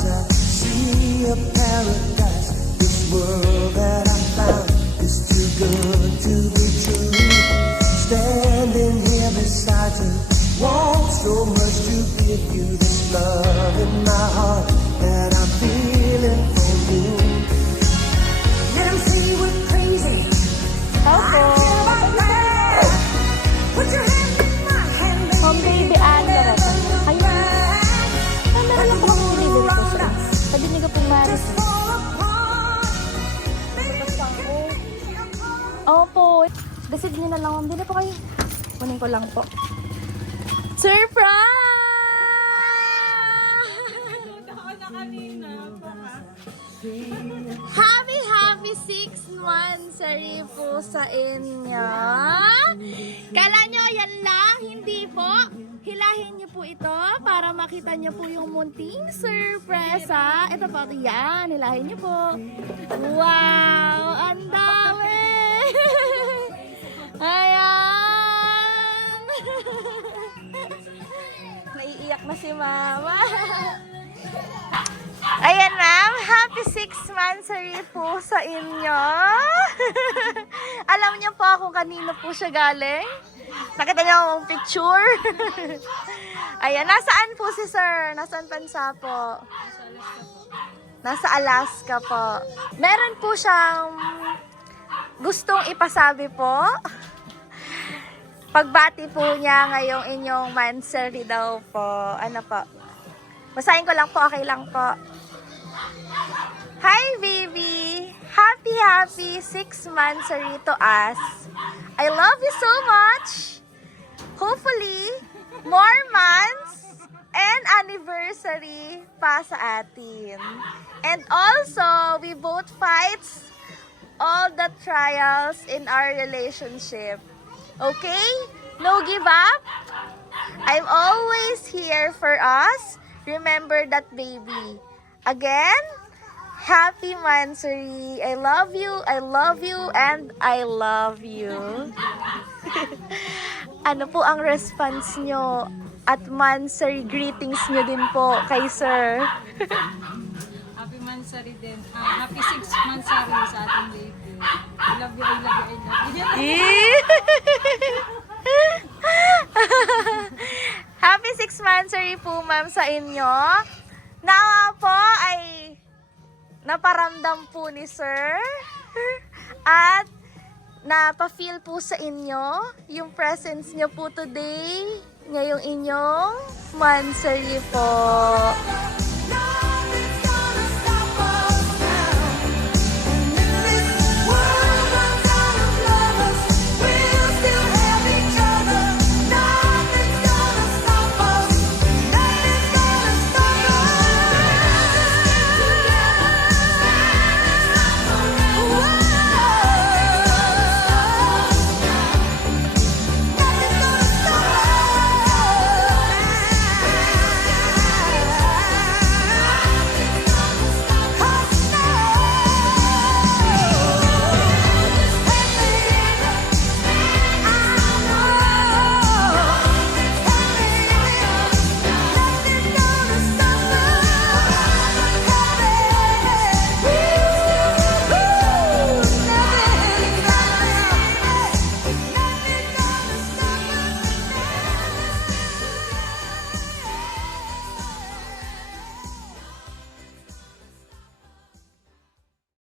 as I see a paradise. This world that I found is too good to be true. Standing here beside you, want so much to give you this love in my heart that I'm feeling for you. Let 'em say we're crazy. Opo. Put your hand in my hand, baby. Home baby Andra. Ayun. Meron lang po kami delivery po sa pwede niyo po Maris. Opo. Decide niyo na lang. Hindi na po kayo. Kunin ko lang po. Surprise! Happy 6 months po sa inyo. Kala nyo yan lang? Hindi po. Hilahin nyo po ito para makita nyo po yung munting surpresa. Ito po, yan. Hilahin nyo po. Wow! Ang dami! Ayan! Naiiyak na si Mama. Ayan, ma'am. Happy 6 months po sa inyo. Alam niyo po kung kanino po siya galing? Nakita niyo ang picture? Ayan, nasaan po si sir? Nasaan bansa po? Nasa Alaska po. Meron po siyang gustong ipasabi po. Pagbati po niya ngayong inyong monthsary daw po. Ano po? Basahin ko lang po, okay lang po. Hi baby! Happy 6 monthsary to us. I love you so much. Hopefully, more months and anniversary pa sa atin. And also, we both fights all the trials in our relationship. Okay? No give up. I'm always here for us. Remember that, baby. Again, happy monthsary. I love you, and I love you. Ano po ang response nyo at monthsary greetings nyo din po kay sir? Happy monthsary din. Happy 6 monthsary sa ating baby. I love you, I love you, I love you. Happy 6 monthsary po, ma'am, sa inyo. Nawa po ay naparamdam po ni sir at napafeel po sa inyo yung presence niyo po today ngayong inyong monthsary po.